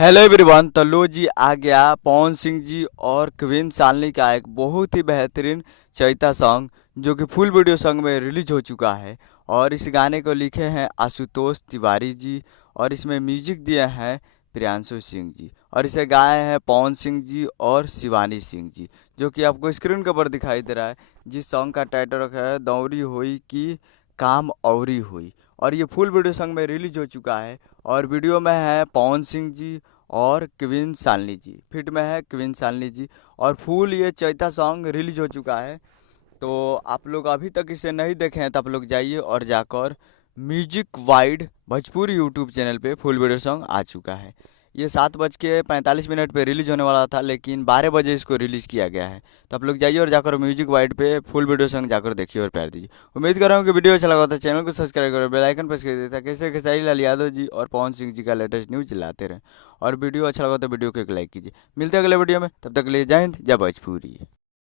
Hello everyone. तो लो जी आ गया पवन सिंह जी और क्वीन शालिनी का एक बहुत ही बेहतरीन चैता सॉन्ग जो कि फुल वीडियो सॉन्ग में रिलीज हो चुका है। और इस गाने को लिखे हैं आशुतोष तिवारी जी और इसमें म्यूजिक दिए हैं प्रियांशु सिंह जी और इसे गाए हैं पवन सिंह जी और शिवानी सिंह जी, जो कि आपको स्क्रीन के ऊपर दिखाई दे रहा है। जिस सॉन्ग का टाइटल रखा है दौरी हुई कि काम औरी हुई। और ये फुल वीडियो सॉन्ग में रिलीज हो चुका है और वीडियो में है पवन सिंह जी और क्वीन शालिनी जी, फिट में है क्वीन शालिनी जी। और फुल ये चैता सॉन्ग रिलीज हो चुका है। तो आप लोग अभी तक इसे नहीं देखे हैं तो आप लोग जाइए और जाकर music wide Bhojpuri YouTube channel पे फुल वीडियो सॉन्ग आ चुका है। ये 7:45 पे रिलीज होने वाला था लेकिन 12 बजे इसको रिलीज़ किया गया है। तो आप लोग जाइए और जाकर म्यूजिक वाइड पे फुल वीडियो सॉन्ग जाकर देखिए और प्यार दीजिए। उम्मीद कर रहा हूँ कि वीडियो अच्छा लगा तो चैनल को सब्सक्राइब करो, बेल आइकन प्रेस कर देता है कैसे खेसारी लाल यादव जी और पवन सिंह जी का लेटेस्ट न्यूज लाते रहें। और वीडियो अच्छा लगा तो वीडियो को एक लाइक कीजिए। मिलते हैं अगले वीडियो में, तब तक के लिए जय हिंद जय भोजपुरी।